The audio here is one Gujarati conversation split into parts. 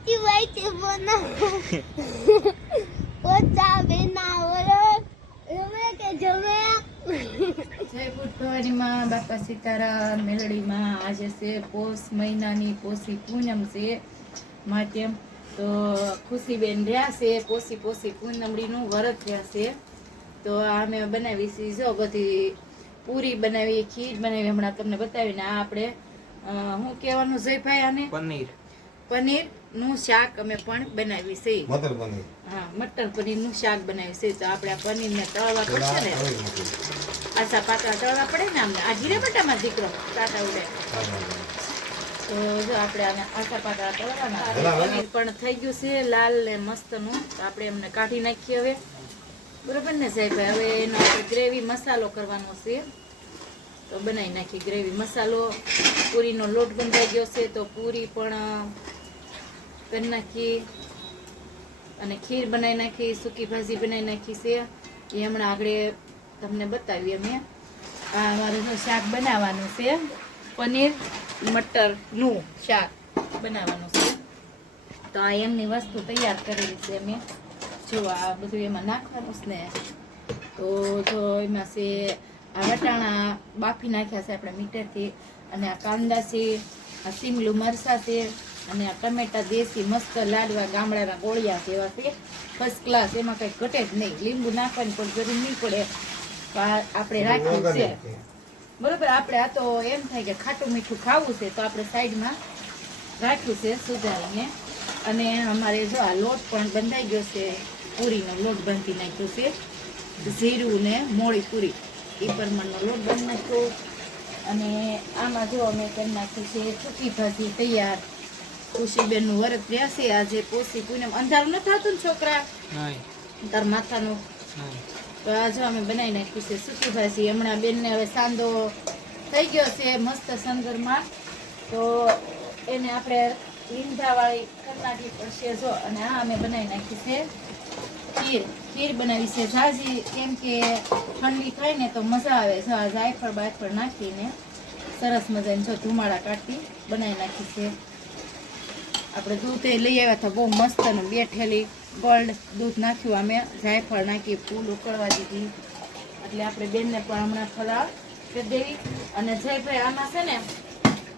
પોચી વાઈતી બનાવો પોચા બનાવો રમે કે જમે જય ભૂતભવાનીમાં બાપા સીતારામ મેલડીમાં આજે છે પોષ મહિનાની પોષી પૂનમ છે માધ્યમ તો ખુશીબેન રહ્યા છે પોષી પૂનમડીનું વ્રત રહ્યા છે તો આ અમે બનાવી છે જો બધી પૂરી બનાવી ખીર બનાવી હમણાં તમને બતાવીને આ આપણે શું કહેવાનું જયભાઈ આને પનીર નું શાક અમે પણ બનાવી છે મટર પનીર હા મટર પનીર નું શાક બનાવી છે તો આપણે આ પનીર ને તળવા પડશે ને આસા પાતળા તળવા પડે ને અમને આ જીરા બટામાં દીકરો કાંટા ઉડે તો જો આપણે આને આસા પાતળા તળવાના પનીર પણ થઈ ગયું છે લાલ ને મસ્ત નું તો આપણે એમને કાઢી નાખીએ હવે બરોબર ને સાહેબ હવે એનો ગ્રેવી મસાલો કરવાનો છે તો બનાવી નાખી ગ્રેવી મસાલો પૂરીનો લોટ બંધાઈ ગયો છે તો પૂરી પણ કરી નાખી અને ખીર બનાવી નાખી સૂકી ભાજી બનાવી નાખી છે એ હમણાં આગળ તમને બતાવીએ અમે આ અમારું શાક બનાવવાનું છે પનીર મટરનું શાક બનાવવાનું છે તો આ એમની વસ્તુ તૈયાર કરેલી છે અમે જો આ બધું એમાં નાખવાનું છે ને તો જો એમાં છે આ વટાણા બાફી નાખ્યા છે આપણે મીટરથી અને આ કાંદા છે આ શીમલું મરચાં છે અને આ ટમેટા દેશી મસ્ત લાડવા ગામડાના ગોળિયા જેવા છે ફર્સ્ટ ક્લાસ એમાં કંઈ ઘટે જ નહીં લીંબુ નાખવાની પણ જરૂર નહીં પડે આપણે રાખ્યું છે બરોબર આપણે આ તો એમ થાય કે ખાટું મીઠું ખાવું છે તો આપણે સાઈડમાં રાખ્યું છે સુધારીને અને અમારે જો આ લોટ પણ બંધાઈ ગયો છે પૂરીનો લોટ બાંધી નાખ્યો છે જીરું ને મોળી પૂરી એ પ્રમાણનો લોટ બાંધી નાખ્યો અને આમાં જો અમે કરી નાખ્યું છે સૂકી ભાજી તૈયાર ખુશીબેનનું વરત રહ્યા છે આજે પોષી પૂનમ અંધારું ન થતું ને છોકરા તાર માથાનું તો આજે અમે બનાવી નાખ્યું છે સૂકી ભાજી હમણાં બેનને હવે સાંદો થઈ ગયો છે મસ્ત સંગરમાં તો એને આપણે લીંધાવાળી કરી નાખવી પડશે જો અને આ અમે બનાવી નાખી છે ખીર બનાવી છે ઝાઝી કેમ કે ઠંડી થાય ને તો મજા આવે જો આ જાયફળ બાયફળ નાખીને સરસ મજાની જો ધુમાડા કાઢી બનાવી નાખી છે આપણે દૂધ લઈ આવ્યા હતા બહુ મસ્તનું 2 થેલી ગોલ્ડ દૂધ નાખ્યું અમે જાયફળ નાખી ફૂલ ઉકળવા દીધી એટલે આપણે બેનને પણ હમણાં ફરાળ કરી દેવી અને જયભાઈ આમાં છે ને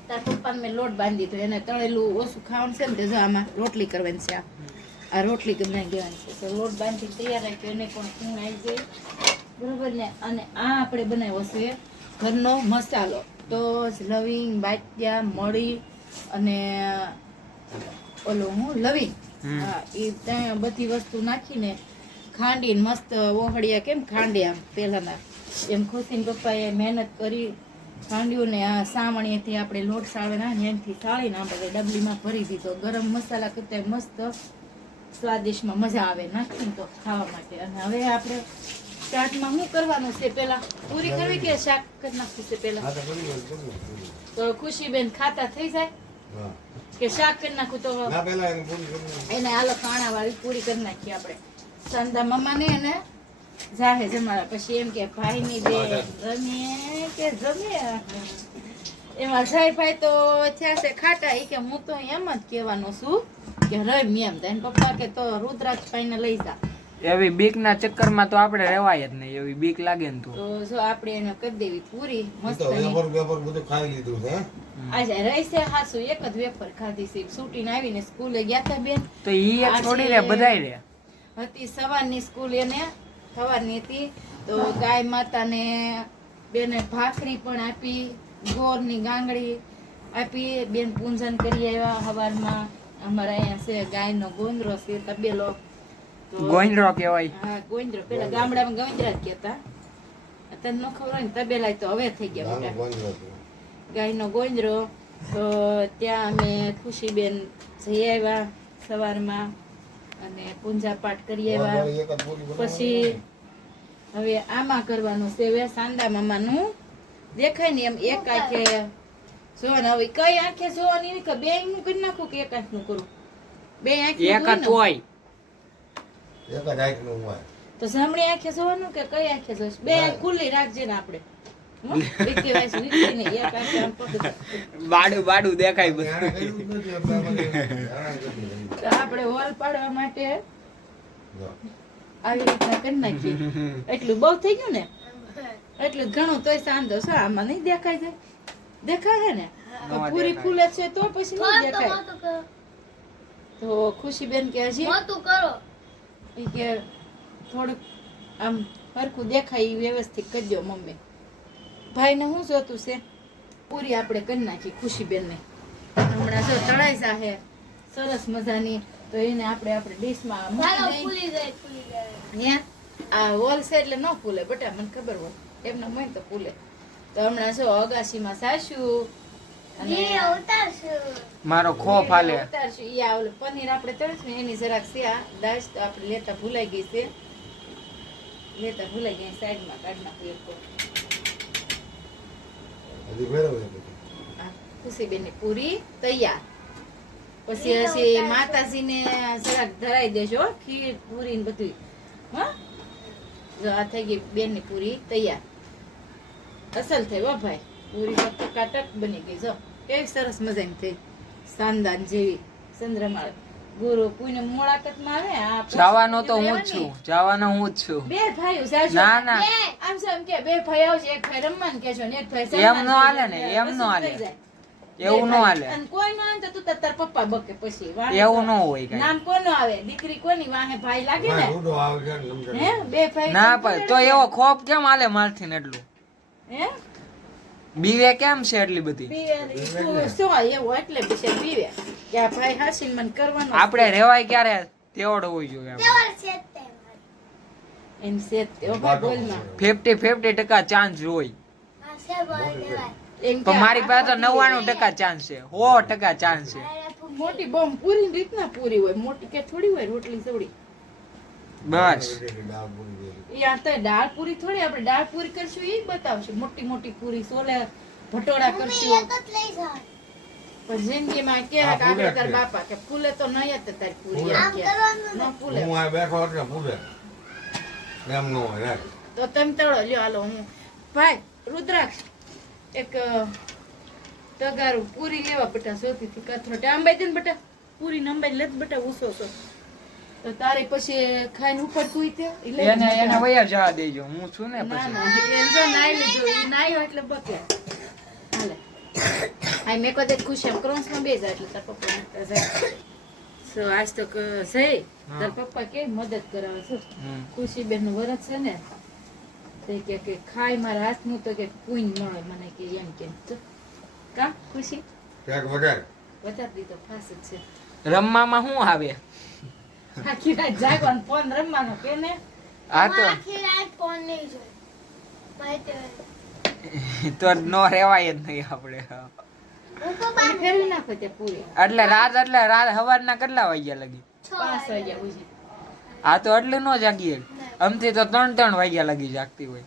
તાર પપ્પાને મેં લોટ બાંધી દીધો એને તળેલું ઓછું ખાવાનું છે ને તે જો આમાં રોટલી કરવાની છે આ રોટલી બનાવી દેવાની છે તો લોટ બાંધી તૈયાર રાખ્યો એને પણ ખૂણ આવી જાય બરોબર ને અને આ આપણે બનાવ્યો છે ઘરનો મસાલો તો લવિંગ બાટિયા મળી અને ઓલું હું લવિંગ હા એ ત્યાં બધી વસ્તુ નાખીને ખાંડીને મસ્ત ઓહળિયા કેમ ખાંડ્યા પહેલાના એમ ખુશીને પપ્પાએ મહેનત કરી ખાંડ્યું ને આ સાવણીએથી આપણે લોટ સાળવાના ને એમથી સાળીને આપણે ડબલીમાં ભરી દીધો ગરમ મસાલા કરતા મસ્ત સ્વાદિષ્ટમાં મજા આવે નાખીને તો ખાવા માટે અને હવે આપણે સ્ટાર્ટમાં શું કરવાનું છે પેલા પૂરી કરવી કે શાક કરી નાખવું છે પેલા તો ખુશીબેન ખાતા થઈ જાય કે શાક કરી નાખું તો એને આલો કાણા વાળી પૂરી કરી નાખીએ આપણે સંદા મમ્માને એને જાહે જમાડા પછી એમ કે ભાઈની બે રમે કે જમે એમાં જયભાઈ તો થયા છે ખાટા એ કે હું તો એમ જ કહેવાનું છું કે રમી એમ તો પપ્પા કે તો રુદ્રાક્ષભાઈ ને લઈ જા એવી બીક ના ચક્કર માં તો આપણે રહેવાય જ નહીં એવી બીક લાગે ને તો જો આપણે એને કરી દેવી પૂરી મસ્ત બધું ખાઈ લીધું છે આજે રહી છે હાસુ એક જ વેફર ખાધી છે છૂટીને આવીને સ્કૂલે ગયા હતા બેન તો ઈ એક છોડી રે બધાય રે હતી સવારની સ્કૂલ એને સવારની હતી તો ગાય માતાને બેને ભાખરી પણ આપી ગોળની ગાંગડી આપી બેન પૂજન કરી આવ્યા સવારમાં અમારા અહીંયા છે ગાયનો ગોંદરો છે તબેલો ગોંદરો કહેવાય હા ગોંદરો પેલા ગામડામાં ગોંદરા જ કહેતા તને ન ખબર હોય ને તબેલા તો હવે થઈ ગયા બેટા ગાયનો ગોંદરો તો ત્યાં અમે ખુશીબેન જઈ આવ્યા સવારમાં અને પૂજા પાઠ કરી આવ્યા પછી હવે આમાં કરવાનું છે હવે સાંદા મામાનું દેખાય ને એમ એક આંખે જોવાનું હવે કઈ આંખે જોવાની કે બે આંખનું કરી નાખું કે એક આંખનું કરું બે આંખ હોય તો જમણી આંખે જોવાનું કે કઈ આંખે જોઈશ બે આંખ ખુલ્લી રાખજે ને આપણે બાડું બાડું દેખાય બધું આપણે વોલ પાડવા માટે જો. આવી રીતના કરી નાખીએ. એટલું બહુ થઈ ગયું ને, એટલું ઘણું તોય સાંધો છે. આમાં નહીં દેખાય છે, દેખાય ને તો ન પૂરી દેખાય. ફૂલે છે તો પછી નહીં મોટું દેખાય. મોટું કરો તો ખુશીબેન કે હજી મોટું કરો ઈ કે થોડુંક આમ હરખું દેખાય ઈ વ્યવસ્થિત કરજો મમ્મી. ભાઈને શું જોતું છે? પૂરી આપણે કરી નાખી ખુશીબેનને. હમણાં જો તળાઈ જાહે સરસ મજાની, તો એને આપણે ડીશમાં ચાલો મૂકી દઈએ. ફૂલી ગઈ હે આ હોલ છે એટલે ન ફૂલે બટા, મને ખબર હોય એમને હોય તો ફૂલે. તો હમણાં જો અગાશીમાં સાસુ અને ધીરે ઉતારશું મારો ખોફ હાલે. ઉતારશું. ઈ આ ઓલું પનીર આપણે તળશું ને એની જરાક છે દાશ તો આપણે લેતા ભૂલાઈ ગઈ છે, સાઈડમાં કાઢી નાખું એક તો. હજી ભેળવે બધું. આ ખુશીબેનની પૂરી તૈયાર. પછી હજી માતાજીને જરાક ધરાઈ દેજો હો, ખીર પૂરી ને બધું. હા જો આ થઈ ગઈ બેનની પૂરી તૈયાર. અસલ થઈ હો ભાઈ, પૂરી તો ટકાટક બની ગઈ. જો કેવી સરસ મજાની થઈ, સાંદાન જેવી. ચંદ્રમાળ ગુરુ પૂનમ મુલાકાતમાં આવે. આ જવાનો તો હું જ લેવાની. છું, જવાનો હું જ છું. બે ભાઈઓ જાજો. ના ના આમ છે એમ કે બે ભાઈ આવશે, એક ભાઈ રમવાનું કહેશો ને એક ભાઈ એમ નો હાલે ને, એમ નો હાલે. એવું ન હાલે. અને કોઈ નો આવે તો તું તાર પપ્પા બકે પછી વાંધો એવું ન નહીં. હોય કઈ. નામ કોનો આવે? દીકરી કોની વાહે ભાઈ લાગે ને? ભાઈ રૂડો આવે છે ને સમજણ હે બે ભાઈ ના તો પણ તો એવો ખોફ કેમ હાલે મારથી ને એટલું? હે બીવે કેમ છે એટલી બધી? પીવે શું એવું એટલે બિચાર પીવે કે આ ભાઈ હાસીન મને કરવાનો આપણે રેવાય ક્યારે તેવડ હોવી જોઈએ આપણે. કેવળ છે તે એમ સેત ઓ ભાઈ બોલમાં 50% ચાન્સ હોય, આ છે બોલ દેવાય એમ કે પણ મારી પાસે તો આ 99% ચાન્સ છે, 100% ચાન્સ છે. મોટી બોમ્બ પૂરી રીતના પૂરી હોય, મોટી કે થોડી હોય રોટલી થોડી. બસ દાળ પૂરી જેવી. યાર તો દાળ પૂરી થોડી, આપણે દાળ પૂરી કરશું એ બતાવશું. મોટી મોટી પૂરી સોલે ભટોડા મમ્મી કરશું. એક જ લઈ જાવ પણ જિંદગીમાં કે આ ફૂલે આગળ તાર છે. બાપા કે ફૂલે તો નહીં જ તારી પૂરી ફૂલે. એમ આમ કે. કરવાનું ન ફૂલે હું આ બેઠો એટલે ફૂલે. એમ ન હોય રાખ. તો તમે તળો લ્યો. હાલો હું ભાઈ રુદ્રાક્ષ એક તગારું પૂરી લેવા બટા સોતી થી કથરોટે આંબાઈ દે ને બટા, પૂરી નંબાઈ લેત બટા ઉસો છો તો તારે પછી ખાઈને ઉપર કુઈ તે ઈ લઈ એને જજે. એને વયા જવા દેજો, હું છું ને ના પછી. ના એમ જો નાઈ લીધું, ઈ નાયો એટલે બકે. હાલે આ મેં કદે ખુશ એમ ક્રોસમાં બે જાય એટલે તાર પપ્પા નાખતા જાય. સો આજ તો જઈ તાર પપ્પા કે મદદ કરાવે છે. હમ. ખુશીબેન નું વરસ છે ને તે કે ખાય મારા હાથનું તો કે પુણ્ય મળે મને કે એમ કે તો કા ખુશી ક્યાંક વધારે. વધારે દીધો ફાસ જ છે. રમવામાં શું આવે? આખી રાત જાગવાનું ફોન રમવાનો કે ને આ તો આખી રાત ફોન નહીં જોઈ ભાઈ તો નો રેવાય જ નહીં આપણે. હું તો અને ફેરવી નાખો તે પૂરી એટલે રાત સવારના કેટલા વાગ્યા લગી? 5 વાગ્યા સુધી. આ તો એટલું નો જાગીએ, આમથી તો 3 વાગ્યા લગી જાગતી હોય.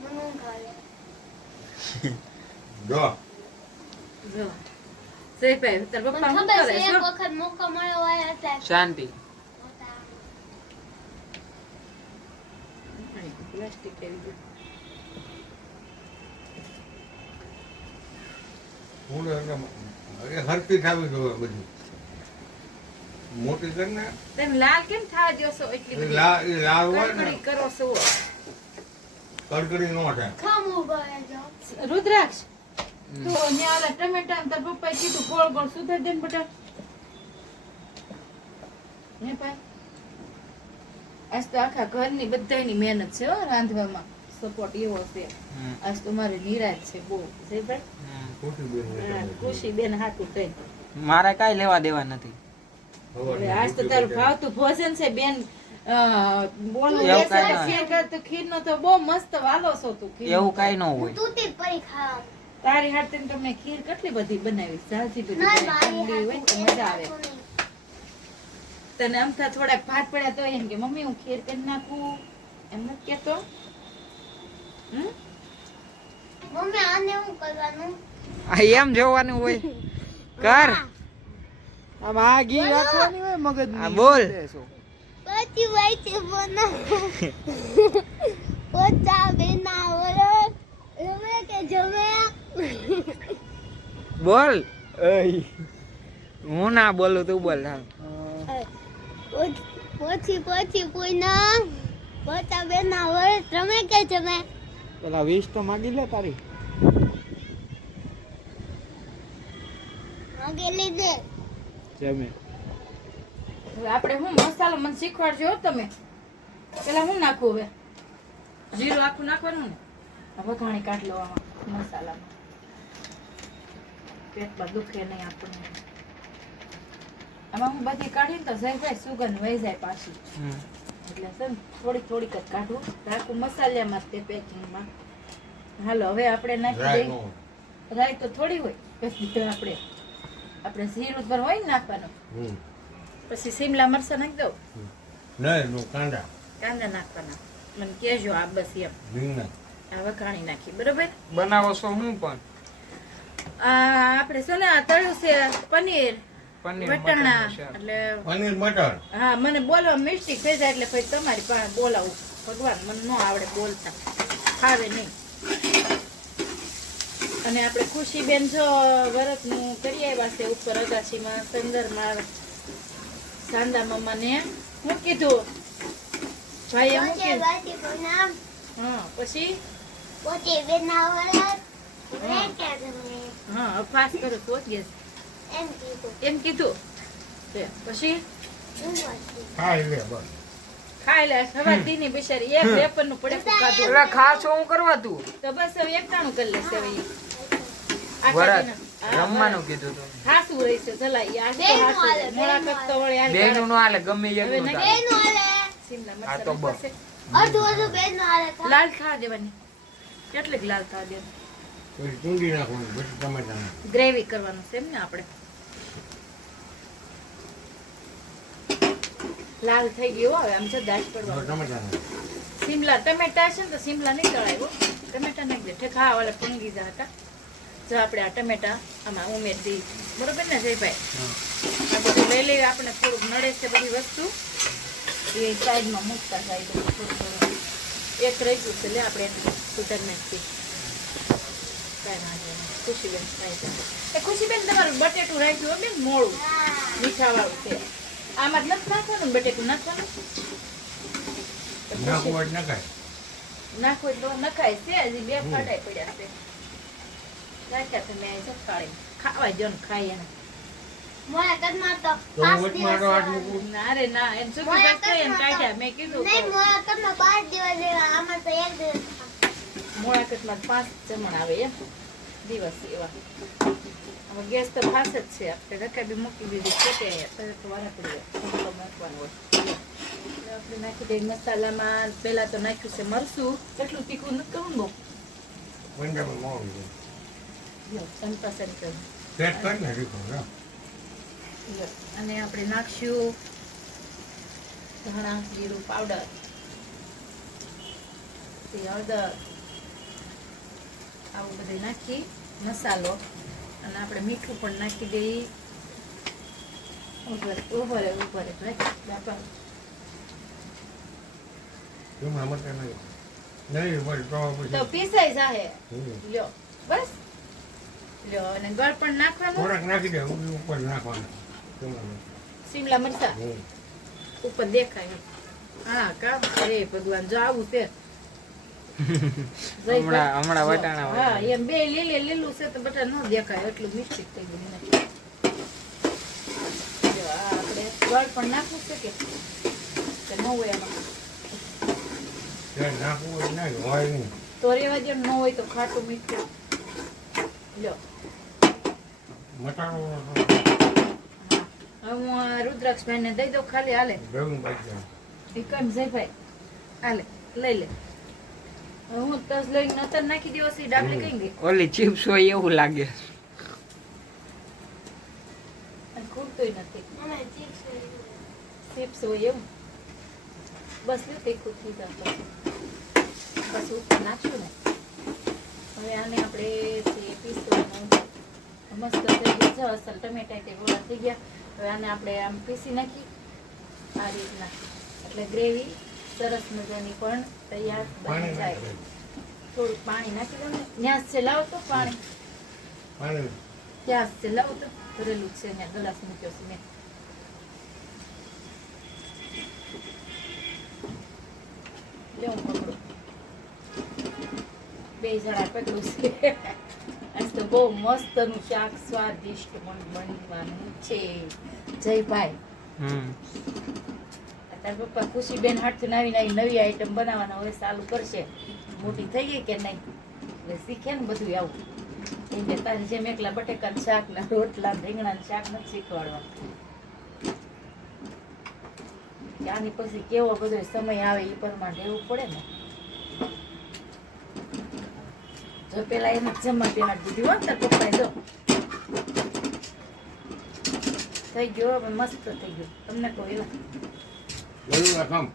મને ઊંઘ આવે જો જો સઈભાઈ તાર પપ્પા મને શું ખબર કરે છે છે? એક વખત મોકો મળ્યો હોય એટલે શાંતિ. પ્લાસ્ટિક આવી ગયું. ફૂલે એટલે હવે હરખી ખાવી જોઈએ બધી. મોટી કરીને તમે લાલ કેમ થા જોશો એટલી એ બધી લાલ હોય ને કડકડી કરો છો? કડકડી નો થાય. ખમું ભરે જાઓ રુદ્રાક્ષ તો ન્યા ઓલા ટમેટા તાર પપ્પાએ કીધું ગોળ ગોળ સુધાર દે ને બટા. હે ભાઈ આજ તો આખા ઘરની બધાયની મહેનત છે હો રાંધવામાં, સપોર્ટ એવો છે. આજ તો મારે નિરાશ છે બહુ છે ભાઈ. ખુશી બેન હા, ખુશી બેન હાટું થઈ. મારે કાઈ લેવા દેવા નથી. હવે આજ તો તારું ભાવતું ભોજન છે બેન. બોલું એવું બેસવા કાંઈ શેર કરતું ખીરનો તો બહુ મસ્ત વાલો છો તું ખીર. એવું કાઈ ન હોય. તૂટી પડી ખાવા તારી હાથે તમને ખીર કેટલી બધી બનાવી, ઝાઝી બધી ના બનાવી. મારી ઠંડી હોય તો મજા આવે. તને અમથા થોડાક ભાત પડ્યા તો એમ કે મમ્મી હું ખીર કરી નાખું, એમ નથી કેતો? મમ્મી આને શું કરવાનું આ એમ જોવાનું હોય. કર. આમ આ ઘી રાખવાની હોય મગજની. આ બોલ. પછી વૈસે બનાવો પોતા બનાવો રમે કે જમે બોલ. એય. હું ના બોલું તું બોલ હાલ. પછી કોઈના પોતા બેના વર્ષ રમે કે જમે પેલા 20 તો માગી લે તારી. આગે લીધે જમે હવે આપણે હું મસાલો મને શીખવાડજો હો તમે. પેલા હું નાખું હવે જીરું આખું નાખવાનું ને હવે ઘાણી કાઢ લો આમાં મસાલામાં. પેટમાં દુખે નહીં આપણને. આમાં હું બધી કાઢીને તો જાય સુગંધ વહી જાય પાછી. એટલે છે ને થોડીક જ કાઢું રાખું મસાલામાં તે પેકિંગમાં. હાલો હવે આપણે નાખી દઈએ. રાઈ તો થોડી હોય પછી તો આપણે જીરું પર હોય ને નાખવાનું. પછી શિમલા મરચાં નાખી દઉં. નહીં કાંદા નાખવાના મને કહેજો આ બસ એમ. હવે કાઢી નાખી બરોબર. બનાવો છો હું પણ આપણે છે ને આ તળ્યું છે પનીર પનીર વટાણા મટરનું શાક. એટલે પનીર મટર હા મને બોલવા મિસ્ટેક થઈ જાય એટલે પછી તમારી પાસે બોલાવું. ભગવાન મને ન આવડે બોલતા ફાવે નહીં. અને આપણે ખુશીબેન જો વરતનું કરી આવ્યા છે ઉપર અગાસીમાં સંદરમાં સાંદા મમ્માને હું કીધું ભાઈએ હું કીધું હા પછી પોતે બેના વર્ષ રમે કે જમે હા ફાસ કરો તો જ એમ કીધું તે પછી ખાઈ લે બસ ખાઈ લે સવાર દીની બિચારી એક વેપરનું પડે ખાધું એટલે ખાસ હું કરવા તું તો બસ હવે એકટાણું કરી લેશે હવે ઈ. આખા વરત દીના. હા, રમવાનું કીધું તું હાસું રહેશે ચલાઈ આ તો બેનું હાસું હાલે, રહે. મોળા બેનું કપ તો વળી હાલે. બેનું નો હાલે ગમે હવે એકનું નહીં. ચાલે. બેનું હાલે શિમલા આ તો મરચાં બસ. નાખશે. અડધું બેનું હાલે લાલ થવા દેવાની કેટલીક લાલ થવા દેવાની પછી ચૂંડી નાખવાનું પછી ટમેટા ગ્રેવી કરવાનું છે એમ ને આપણે લાલ થઈ ગયું હવે આમ જો દાજ પડવાનું ટમેટા શિમલા ટમેટા છે ને તો શિમલા નહીં તળાવ્યો ટમેટા નાખી દે ઠેકા વાળા પંગી જા હતા જો આપણે આ ટમેટા આમાં ઉમેરી દઈએ બરોબર ને જયભાઈ આ બધું લઈ લઈએ આપણે થોડુંક નડે છે બધી વસ્તુ એ સાઈડમાં મૂકતા જાય બધું થોડું એક રહી ગયું છે લે આપણે એટલું સુધાર નાખીએ કાંઈ ના જાય ખુશીબેન ખાઈ જાય એ ખુશીબેન તમારું બટેટું રાખ્યું હોય બેન મોળું મીઠાવાળું છે આમાં જ નથી નાખવાનું બટેટું નાખવાનું નાખવું હોય તો નખાય નાખો તો નખાય છે હજી બે ફાટાઈ પડ્યા છે નાખ્યા છે મેં સકાળી ખાવા જો ને ખાઈ એને મોયા કદમાં તો તો હું વચમાં તો આટ મૂકું ના રે ના એમ શું કીધું ખાઈ એને કાઢ્યા મેં કીધું નહીં મોયા કદમાં 5 દિવસ લેવા આમાં તો 1 દિવસ મોળાકટમાં 5 જમણ આવે એમ દિવસ એવા હવે ગેસ તો ફાસ જ છે આપણે રકાબી મૂકી દીધી છે કે તરત વારા પડી જાય મૂકવાનું હોય એટલે આપણે નાખી દઈએ મસાલામાં પહેલા તો નાખ્યું છે મરચું કેટલું તીખું નથી કહું બહુ પંજાબ મોડું છે સંપા સંકર સેટ કરી ને રીખો અને આપણે નાખશું ધાણા જીરું પાવડર હળદર આવું બધું નાખી મસાલો અને આપણે મીઠું પણ નાખી દઈએ ઉભરે બાપા જમણા મટર નહીં નહીં બસ તો તો પછી પીસાઈ જાહે હમ. લ્યો બસ લ્યો અને ગળ પણ નાખવાનું થોડાક નાખી દે ઉપર નાખવાના જમણા મટર. શિમલા મરચાં હમ. ઉપર દેખાય હા કામ અરે ભગવાન જો આવું છે હમણાં વટાણા હા એમ બે લીલું છે તો બટા ન દેખાય એટલું મિસ્ટેક થઈ ગયું મને જો આ આપણે ગળ પણ નાખવું છે કે ન હોય એમાં ત્યારે નાખવું હોય નહીં હોય નહીં તો રેવા દે ન હોય તો ખાટું મીઠું લ્યો મટાડો હવે હું આ રુદ્રાક્ષભાઈને દઈ દઉં ખાલી હાલે ભેગું બાકી એ કેમ જયભાઈ હાલે લઈ લે હવે હું તસ લઈને નતર નાખી દઉં હશે ડાબલી કઈ ગઈ ઓલી ચિપ્સ હોય એવું લાગે અને ખૂટતોય નથી અમે ચિપ્સ ચિપ્સ હોય એવું બસ લે તીખું થઈ જાય બસ ઉપર નાખ્યું ને હવે આને આપણે પીસવાનું મસ્ત થઈ ગયું છે અસલ ટમેટા તે ગોળા થઈ ગયા હવે આને આપણે આમ પીસી નાખી આ રીતના એટલે ગ્રેવી સરસ મજાની પણ તૈયાર બની પાણી જાય નાખી થોડુંક પાણી નાખી દો ને ન્યાસ છે લાવો તો પાણી પાણી ગેસ છે લાવો તો ભરેલું છે ને ગ્લાસ મૂક્યો છે મેં લેવું પકડું બે જણા પકડું છે આજ તો બહુ મસ્તનું શાક સ્વાદિષ્ટ પણ બનવાનું છે જયભાઈ તાર પપ્પા ખુશીબેન હાથથી નવી આઈટમ બનાવવાના હવે ચાલુ કરશે મોટી થઈ ગઈ કે નહીં એટલે શીખે ને બધું આવું એમ કે તારી જેમ એકલા બટેકાનું શાક ને રોટલા રીંગણાનું શાક નથી શીખવાડવા કે આની પછી કેવો બધો સમય આવે એ પ્રમાણે રહેવું પડે ને જો પેલા એમ જ જમવા બેહાડી દીધી હોત તાર પપ્પાએ જો થઈ ગયો હવે મસ્ત થઈ ગયું તમને કહું એવા બધું રાખમ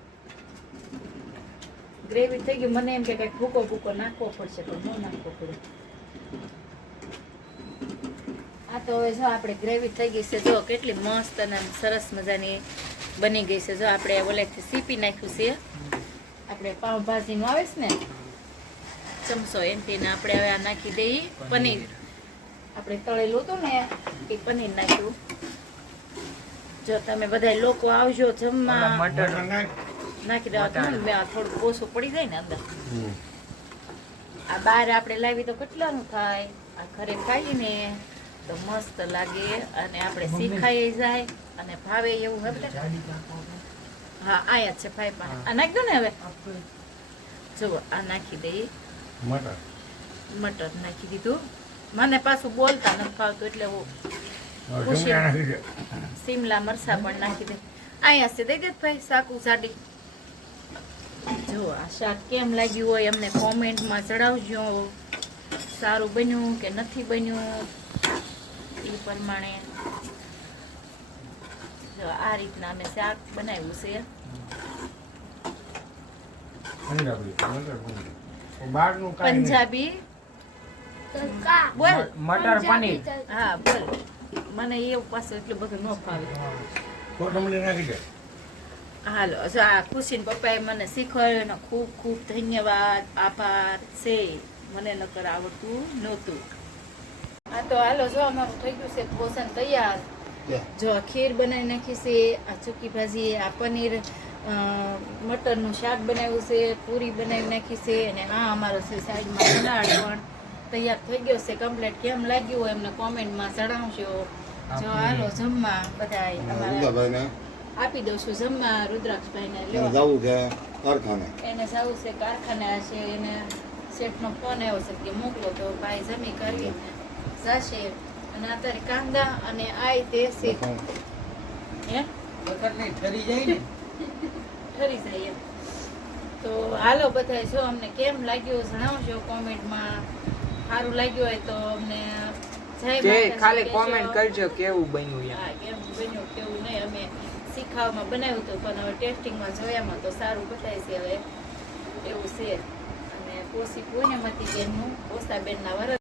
ગ્રેવી થઈ ગયું મને એમ કે કઈક ભૂકો નાખવો પડશે પણ ન નાખવો પડે આ તો હવે જો આપણે ગ્રેવી થઈ ગઈ છે જો કેટલી મસ્ત અને સરસ મજાની બની ગઈ છે જો આપણે ઓલેથી સીપી નાખ્યું છે આપણે પાવભાજીનું આવે છે ને ચમચો એમથી આપણે હવે આ નાખી દઈએ પનીર આપણે તળેલું હતું ને એ પનીર નાખ્યું જો તમે બધા લોકો આવજો જમવા મટર નાખી દેવા થોડું ઓછું પડી જાય ને અંદર આ બહાર આપણે લાવી તો કેટલાનું થાય આ ઘરે ખાઈએ ને તો મસ્ત લાગે અને આપણે શીખાઈ જાય અને ભાવે એવું હવે હા આયા છે ભાઈ પાસે આ નાખી દો ને હવે જુઓ આ નાખી દઈએ મટર નાખી દીધું મને પાછું બોલતા નથી ફાવતું એટલે શિમલા મરચા પણ નાખી દે અહીંયા છે દઈ દે ભાઈ સાકુ સાડી જો આ શાક કેમ લાગ્યું હોય અમને કોમેન્ટમાં જણાવજો સારું બન્યું કે નથી બન્યું એ પ્રમાણે જો આ રીતના અમે શાક બનાવ્યું છે પંજાબી બોલ મટર પનીર હા બોલ મને એવું પાછું એટલું બધું ન ફાવે કોથમરી નાખી દે હાલો જો આ ખુશીન પપ્પાએ મને શીખવાડ્યું એનો ખૂબ ખૂબ ધન્યવાદ આભાર છે મને નકર આવડતું નહોતું હા તો હાલો જો અમારું થઈ ગયું છે ભોજન તૈયાર જો આ ખીર બનાવી નાખી છે આ ચૂકી ભાજી આ પનીર મટરનું શાક બનાવ્યું છે પૂરી બનાવી નાખી છે અને આ અમારો છે સાઈડમાં સલાડ પણ તૈયાર થઈ ગયો છે કમ્પ્લીટ કેમ લાગ્યું હોય એમને કોમેન્ટમાં જણાવજો જો હાલો જમવા બધા અમારા આપી દઉં છું જમવા રુદ્રાક્ષભાઈને જવું છે કારખાને એને જવું છે કારખાને છે એને શેઠનો ફોન આવ્યો છે કે મોકલો તો ભાઈ જમી કરી જશે અને અત્યારે કાંદા અને આય તે છે હે ઠરી જાય ને ઠરી જાય એમ તો હાલો બધા જો અમને કેમ લાગ્યું જણાવજો કોમેન્ટમાં સારું લાગ્યું હોય તો અમને જય માતાજી ખાલી કહેજો. કોમેન્ટ કરજો કેવું બન્યું એમ હા કેમ બન્યું કેવું નહીં અમે શીખાવવામાં બનાવ્યું હતું પણ હવે ટેસ્ટિંગમાં જોયામાં તો સારું બતાય છે હવે એવું છે અને પોસી પૂનમતી બેનનું પોસાબેનના વરસ